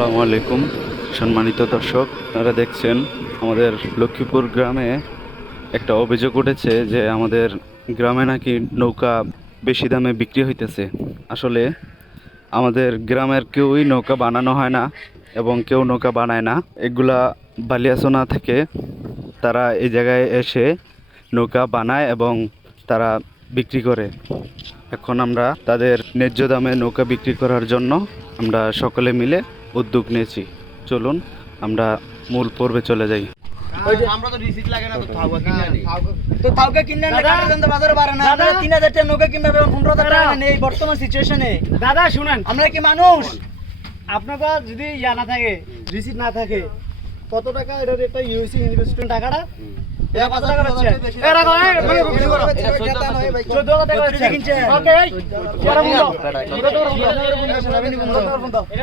আসসালামু আলাইকুম সম্মানিত দর্শক, আপনারা দেখছেন আমাদের লক্ষ্মীপুর গ্রামে একটা অভিযোগ উঠেছে যে আমাদের গ্রামে নাকি নৌকা বেশি দামে বিক্রি হইতেছে। আসলে আমাদের গ্রামের কেউই নৌকা বানানো হয় না এবং কেউ নৌকা বানায় না। এগুলা বালিয়াচনা থেকে তারা এই জায়গায় এসে নৌকা বানায় এবং তারা বিক্রি করে। এখন আমরা তাদের ন্যায্য দামে নৌকা বিক্রি করার জন্য আমরা সকলে মিলে উদ্যোগ নিয়েছি। চলুন আমরা মূল পর্বে চলে যাই। আমরা তো রিসিট লাগে না, তো থাউকা কিনে আনি। তো থাউকা কিনে আনলে কাটার দাম বাজারে বাড়ে না। আমরা 3000 টাকা নৌকা কিনবে 15000 টাকা নেই বর্তমান সিচুয়েশনে। দাদা শুনেন, আমরা কি মানুষ? আপনার যদি ইয়া না থাকে, রিসিট না থাকে, কত টাকা এটা একটা ইউএসসি ইনভেস্টমেন্ট টাকাটা এটা কত টাকা হচ্ছে? এরা কয় এটা 14000 টাকা হচ্ছে। ওকে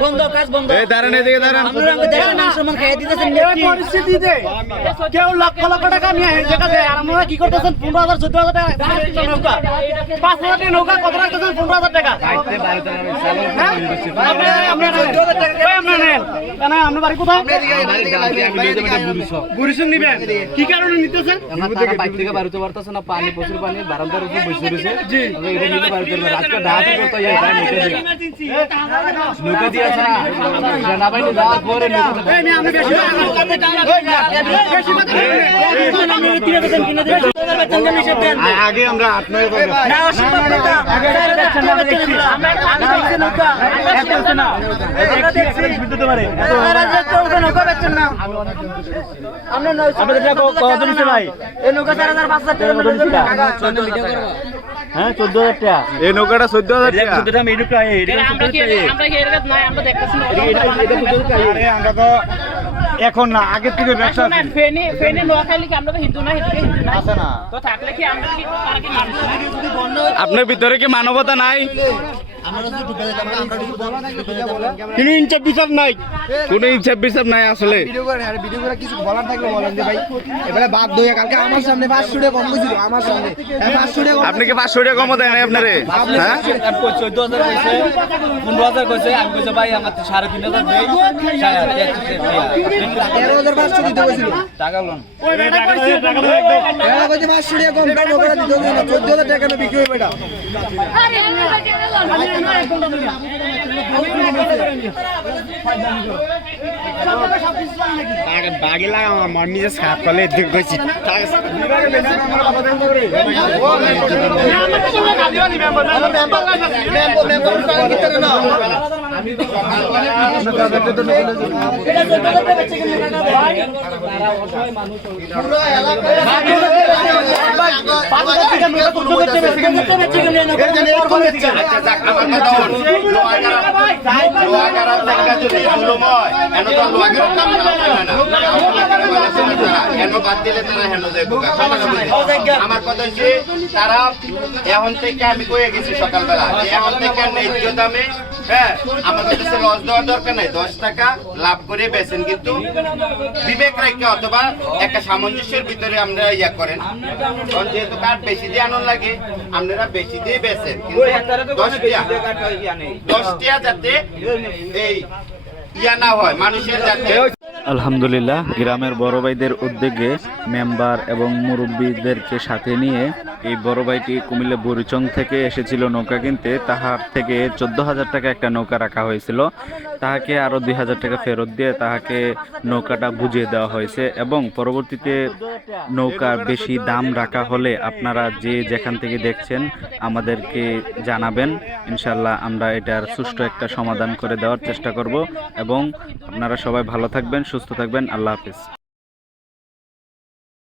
বন্ধ কাজ বন্ধ। এই দাঁড়ান, এদিকে দাঁড়ান। আপনারা আমাকে দেখেন মান সম্মান খাইয়ে দিতেছেন এই পরিস্থিতিতে কেউ লক্ষ লক্ষ টাকা নিয়ে জায়গা দেয়, আর আপনারা কি করতেছেন? 15000 14000 টাকা নৌকা, 5000 টাকা নৌকা কত রাখতেছেন? 15000 টাকা। আমরা 14000 টাকা আমরা নেন কেন? আপনার বাড়ি কোথায়? বুড়িসং নিবেন কি কারণে নিতেছেন? আমরা টাকা বাইক থেকে বাড়িতে পারতেছ না, পানি প্রচুর পানি, বারান্দার উপর বসে রয়েছে। জি আমরা এটা নিতে পারতে না, রাতটা ডাহাতে করতে যায়, তাই নৌকা দিয়ে আছে না, জানা পাইলে যাওয়ার পরে নৌকা এই নে আমি বেশি আগে আমরা 8-9 না অসম্ভব কথা। আগে দেখছেন না, দেখছি আমরা দেখছি নৌকা দেখছেন না, আমরা দেখছি বিদ্যুৎ পারে আপনারা যে চলবে নৌকা দেখছেন না। আমরা আপনাদের টাকা কত দিতে ভাই? এই নৌকা 4500 টাকা টাকা 14 ভিডিও করব। হ্যাঁ 14000 টাকা। এই নৌকাটা 14000 টাকা। এটা আমি এটা আমরা কি এর কাছে নাই, আমরা দেখতেছি না। আরে আমরা তো এখন না, আগে থেকে ব্যবসা না ফেনি নোয়াখালী কি আমরা তো হিন্দু না, হিন্দু না আছে না, তো থাকলে কি আমরা কি তার কি মানুষ? আপনার ভিতরে কি মানবতা নাই? তিনি ইনচাপ বিচার নাই, কোনো হিসাব বিচার নাই আসলে। ভিডিও করে কিছু বলার থাকলে বলেন যে ভাই এবারে বাদ দইয়া কালকে আমার সামনে 500 টাকা কম কইছিল, আমার সামনে 500 টাকা আপনি কি 500 টাকা কম দেন আপনারে? হ্যাঁ 14000 কইছে, 15000 কইছে, আমি কইছে ভাই আমার 3500 দেই, 13500 দিতে কইছিল। টাকা লোন ওই বেটা কইছে টাকা দাও একদম। এরা কইছে 500 টাকা কম দাম নৌকা দিতে কইছিল, 14000 টাকা না বিক্রি হইবে এটা। বাগে লাগা আমার নিজে সাফ করলে দেখ কইছি আমার কথা হচ্ছে তারা এখন থেকে আমি কয়ে গেছি সকালবেলা যে এখন থেকে ন্যায্য দামে, হ্যাঁ আমাদের কাছে লস দেওয়ার দরকার নাই, 10 টাকা লাভ করে বেচেন, কিন্তু বিবেক রেখে অথবা একটা সামঞ্জস্যের ভিতরে আমরা ইয়া করেন। কারণ যেহেতু কাঠ বেশি দিয়ে আনন্দ লাগে, আপনারা বেশি দিয়ে বেচেন, কিন্তু 10 টাকা যাতে এই ইয়া না হয় মানুষের যাতে। আলহামদুলিল্লাহ, গ্রামের বড় ভাইদের উদ্যোগে মেম্বার এবং মুরব্বীদেরকে সাথে নিয়ে এই বড় ভাইটি কুমিল্লা বুড়িচং থেকে এসেছিল নৌকা কিনতে। তাহার থেকে 14000 টাকা একটা নৌকা রাখা হয়েছিল, তাহাকে আরও 2000 টাকা ফেরত দিয়ে তাহাকে নৌকাটা বুঝিয়ে দেওয়া হয়েছে এবং পরবর্তীতে নৌকার বেশি দাম রাখা হলে আপনারা যে যেখান থেকে দেখছেন আমাদেরকে জানাবেন। ইনশাল্লাহ আমরা এটার সুষ্ঠু একটা সমাধান করে দেওয়ার চেষ্টা করব এবং আপনারা সবাই ভালো থাকবেন, সুস্থ থাকবেন। আল্লাহ হাফেজ।